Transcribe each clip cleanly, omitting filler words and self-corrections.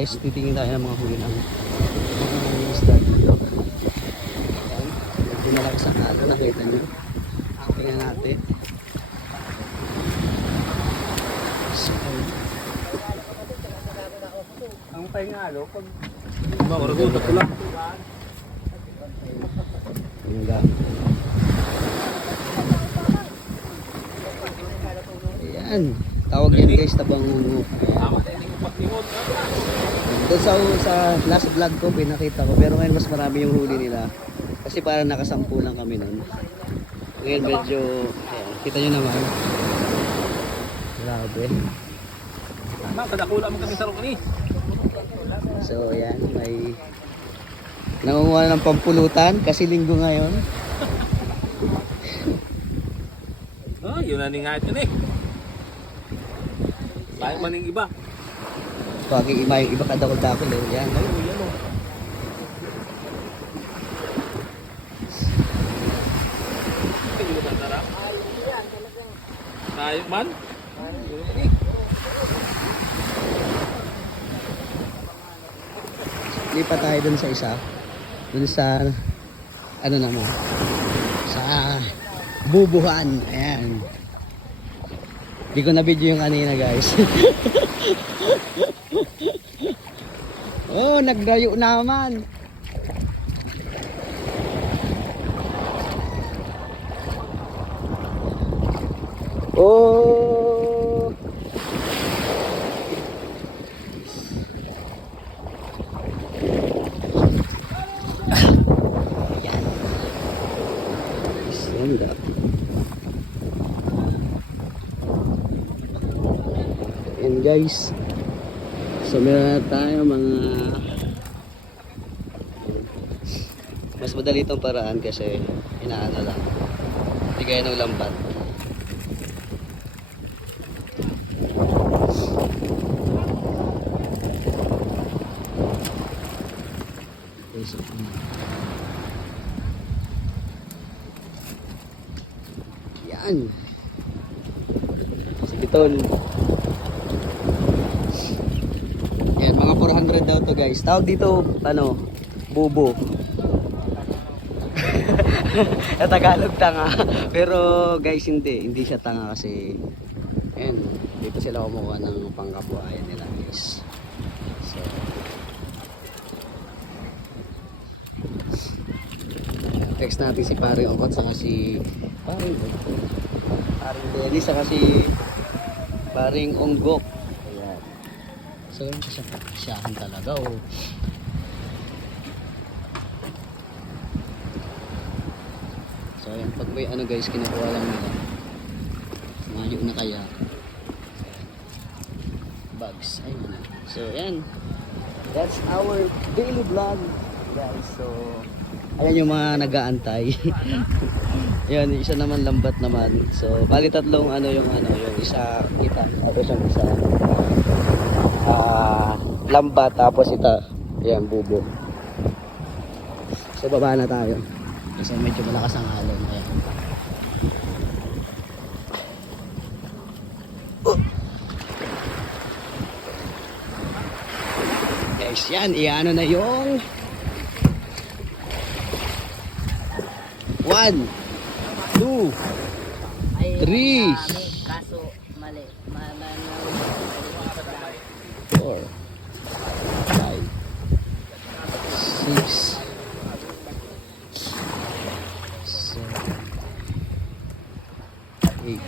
guys, titingin tayo ng mga huli ng mga isda dito. Ayan, medyo malakas ang halo, nakita nyo. Tingnan natin. So, ang pahingalo, pag Maragutak ko lang. yung lang. Ayan, tawag yan guys, tabang ungo. Doon sa last vlog ko, pinakita ko. Pero ngayon mas marami yung huli nila. Kasi parang nakasampu lang kami nun. Ngayon medyo, ayan, kita nyo naman. Grabe. Tama, kadakula mo kami sa rukni. So ayan, may nangunguha ng pampulutan kasi linggo ngayon. Ah, yun na nga ito eh. Bahay man yung iba. Paging ima yung iba kadakol-dakol eh. Yan. Ayun, yan o. Hindi mo tatara? Tayo man? Lipat tayo dun sa isa. Dun sa ano naman. Sa bubuhan. Ayan. Hindi ko na video yung kanina guys. Oh, nagdayo naman. Oh. Ayan. Ganda. Ayan guys. So meron na tayo mga mas madali itong paraan kasi inaano lang. Hindi gaya ng lambat. Okay, so, yan. Sige tol. Yan, mga 400 daw to guys. Tawag dito, ano, bubo. Tagalog tanga. Pero guys, hindi siya tanga kasi yan, dito sila kumukuha ng pangkabuhayan nila guys. So, text natin si Paring Okot saka si Paring Dennis saka si Paring Onggok. Ayan. So, siyahan talaga oh. So, ayan, pag may ano guys, kinukuha lang nila. Mayo na kaya. Bugs. Ayun na. So, ayan. That's our daily vlog guys. So, ayan yung mga nag-aantay. Yan, isa naman lambat naman. So, bali tatlong yung isa kita. Tapos yung isa lambat, tapos ito, yan, bubo. So, baba na tayo. Kasi medyo malakas ang alon. Ayan. Guys, yan, iano na yung 1, 2, 3, kaso mali. 4, 5, 6, 7, 8, 9,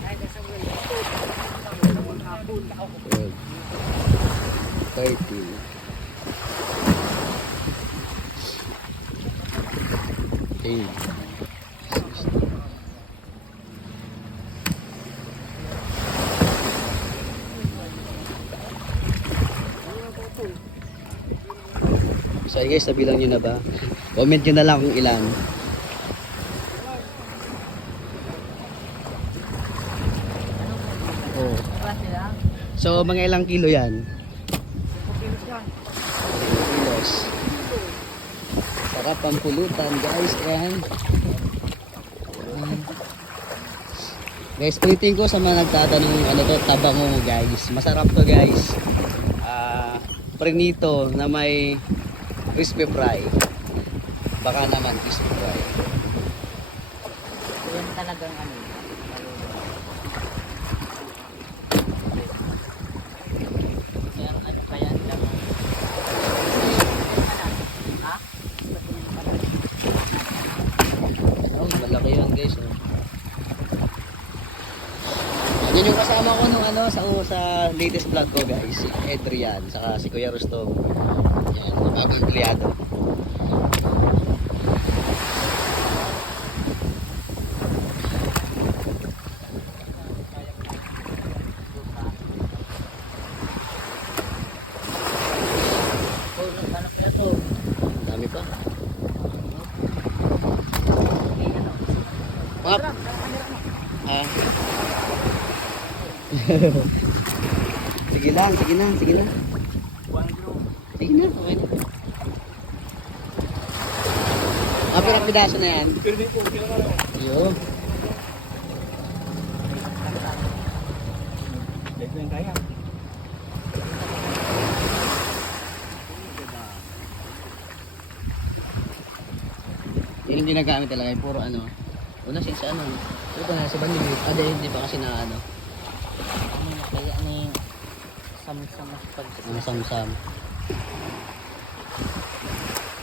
10, 12, 13, 8, 16. So guys, nabilang nyo na ba? Comment nyo na lang kung ilan. Oh. So mga ilang kilo yan? 2 kilos. Sarap ang pulutan guys. Ayan. Guys, ulitin ko sa mga nagtatanong ano to, tabango guys. Masarap to guys. Prinito na may crispy fry. Baka naman crispy fry. Yan talagang ano. Yan, ano kaya lang. Ha? Oh, malaki yun guys. Oh. Yan yung kasama ko nung ano sa latest vlog ko guys, si Adrian, saka si Kuya Rustov. Yan, bagong empleyado. Puro hanap na to. Dami pa. Yan o. Pap. Ah. Sige lang, sige na, sige na. Sige na, okay na. Pirang pidaso na yan. Pero di po, kailan na lang. Yo. Dito yung kaya. Yun yung ginagamit talaga, puro ano. Una siya sa ano. Ito na, sa banyo. Hindi pa kasi na ano. Ano na kaya ni sama-sama pag Mga samsam.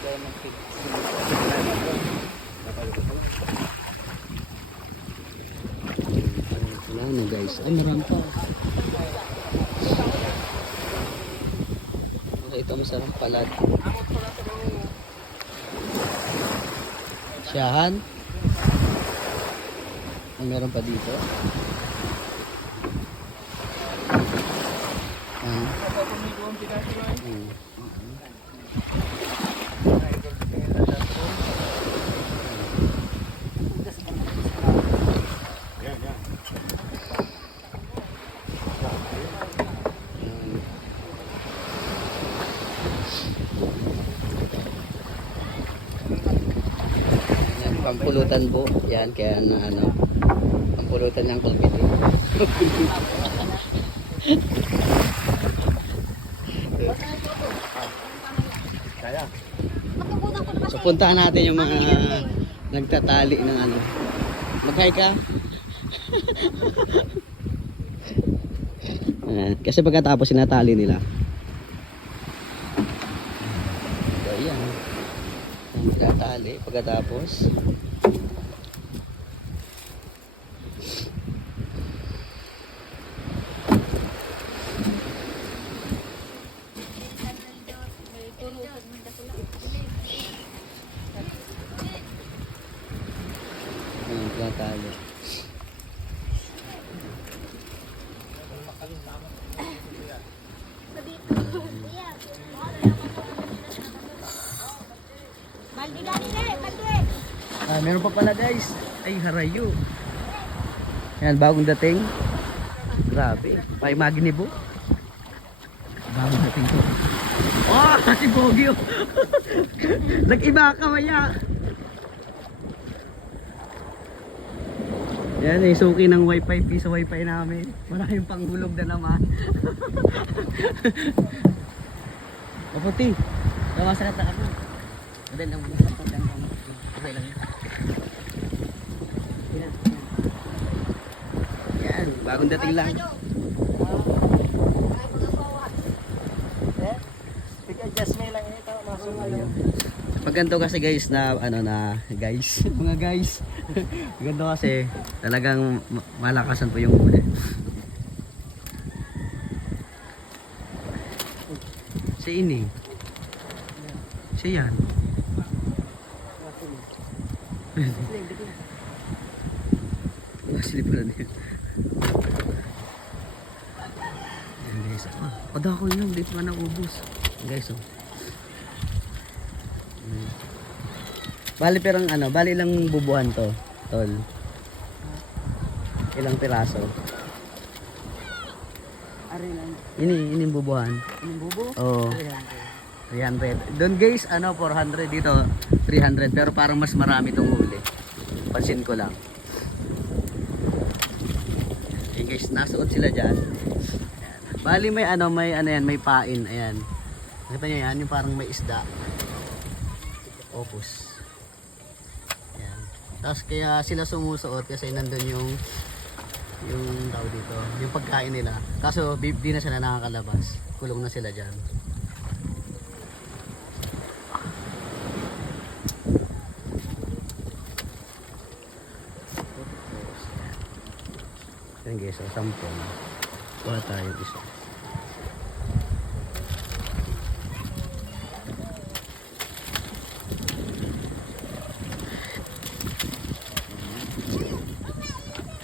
kaya mag-fix. Wala na guys. Ay, marami pa. Okay, ito masarap palad. Siyahan. Ay, meron pa dito. Hmm. Yan, pampulutan po. Yan, kaya na ano. Pampulutan ng kulbit. Kaya. So puntahan natin yung mga nagtatali ng ano. Mag-hi ka. Kasi pagkatapos sinatali nila. So yan. Sinatali pagkatapos. Sinatali. Meron pa pala guys. Ay, harayo. Yan, bagong dating. Grabe. May magnibo. Bagong dating to. Oh, si Bogyo. Nag-iba ka maya. Yan, eh, suki ng wifi, piso wifi namin. Maraming panghulog na naman. Kaputi. Kawasan na ako. Madali lang muna sa pagkang ako. Okay lang yun. Yan, bagong dating lang. Adjustment lang ito. Pag ganito kasi guys na ano na guys, mga guys. Ganito kasi talagang malakasan po yung huli. Si ini. Si yan. Silip pala niya. Yan guys. Padako lang, di pa naubos. Guys oh. Bali pero ano, bali ilang bubuhan to, tol. Ilang piraso? Ari lang. Ini bubuhan. Anong bubo? Oo. 300. Doon guys, ano 400 dito, 300 pero parang mas marami tong huli. Pansin ko lang. guys, nasuot sila dyan. Ayan. Bali may ano yan, may pain. Ayan. Nakita nyo yan, yung parang may isda. Opus. Ayan. Tapos kaya sila sumusuot kasi nandun yung tao dito, yung pagkain nila. Kaso di na sila nakakalabas. Kulong na sila dyan. Yan guys, so 10. Kuha tayo isa.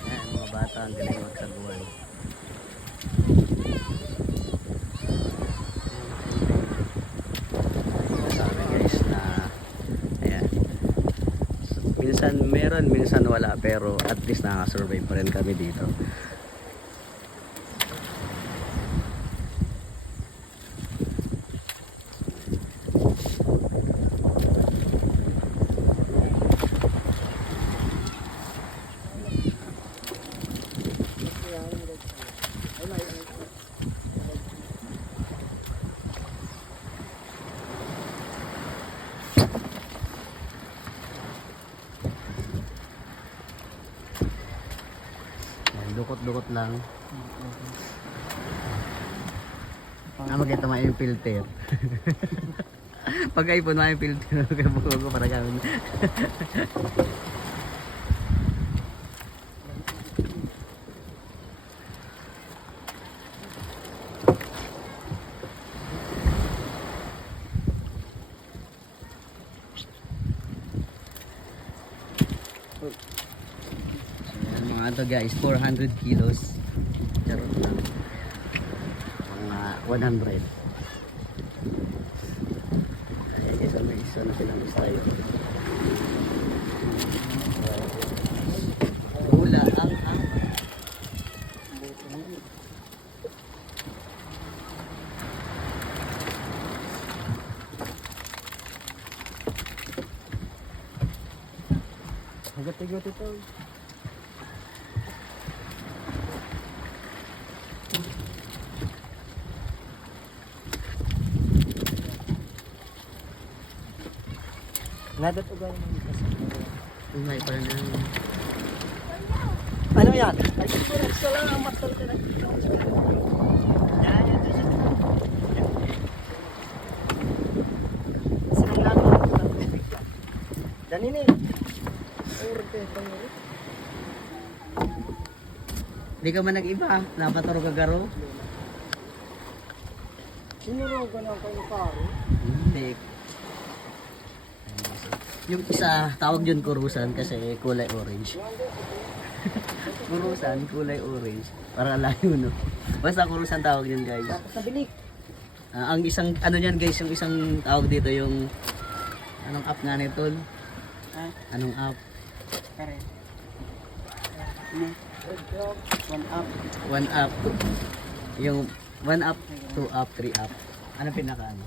Yan, mga bata ang galing magsaguan. Sabi guys na ayan. Minsan meron, minsan wala, pero at least nakaka-survive pa rin kami dito. Dukot-dukot lang. Magkita mo yung filter. Pag iPhone mo yung filter, magkabuko para gawin. Mga to guys, 400 kilos. Charot lang. Mga 100. Ayan guys, may isa na silang style. Hula ang Hagat-hagat ito. Nadat ugal mo kasi. may pa rin ang Ano yan? Ay, isa lang ang master ka na. Yan, yan, yan. Sinang lang. Ganini. Urte, panguri. di ka man nag-iba, napataro ka garo. Sinuro ka na kayo karo. Hindi. Yung isa, tawag yun kurusan kasi kulay orange. Kurusan, kulay orange. Para layo, no? Basta kurusan tawag yun, guys. Sa bilik. Ang isang, ano yan, guys, yung isang tawag dito, yung anong app nga nito? Ha? Anong app? Kare. One up. One up. Yung one up, two up, three up. Ano pinaka ano?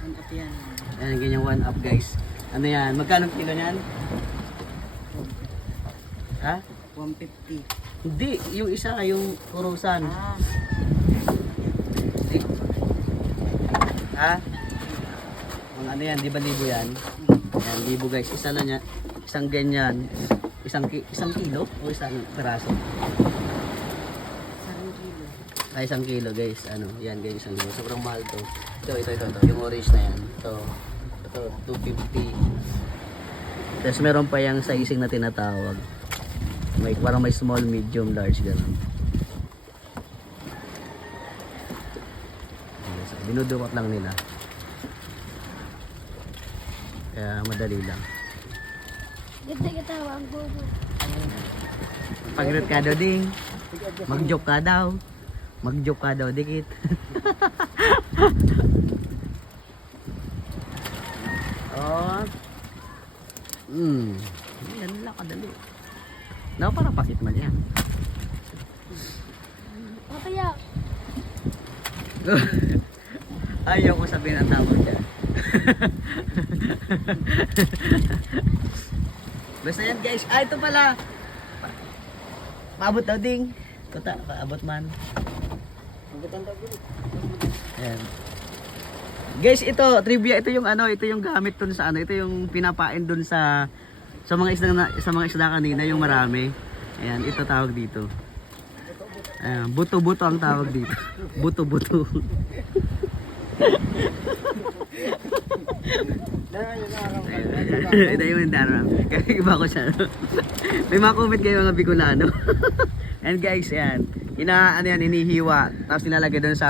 Ang up yan. Ayan, ganyan one up, guys. Ano yan? Magkano kilo niyan? Ha? 150. Hindi, yung isa, yung kurusan. Ah. Hindi. Ha? Ang ano yan, di ba libo yan? Yan, libo guys. Isa na niya, isang ganyan. Isang kilo o isang peraso? Sarang kilo. Ay, isang kilo guys. Ano, yan guys, isang kilo. Sobrang mahal to. Ito. Yung orange na yan. Ito, 250. Tapos meron pa yung sizing na tinatawag. Parang may small, medium, large, gano'n. Dinudukot lang nila. Kaya madali lang. Ganda-ganda ang gogo. Pag-rot ka daw ding. Mag-joke ka daw. Mag-joke ka daw, dikit. Oh. Yan lang kadali. Naku, parang pakit man yan. Papaya. Ayaw ko sabihin ang tawag dyan. Basta yan guys. Ah, ito pala. Paabot daw ding. Kuta, paabot man. Ayan. Guys, ito, trivia, ito yung ano, ito yung gamit dun sa ano, ito yung pinapain dun sa mga isda kanina, yung marami. Ayan, ito tawag dito. Ayan, buto-buto ang tawag dito. Buto-buto. Ito yung darang. Kaya iba ko siya. May mga comment kayo mga Bicolano. And guys, yan. Hinihiwa. Tapos nilalagay doon sa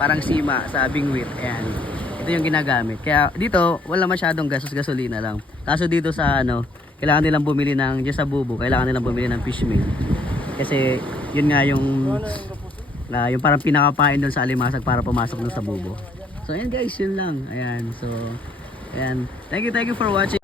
parang sima, sa bingwit. Ayan. Ito yung ginagamit. Kaya dito, wala masyadong gasolina lang. Kaso dito sa ano, kailangan nilang bumili ng, dyan sa bubo, kailangan nilang bumili ng fish meal. Kasi yun nga yung parang pinakapain doon sa alimasag para pumasok doon sa bubo. So ayan guys, yun lang. Ayan. So, ayan. Thank you for watching.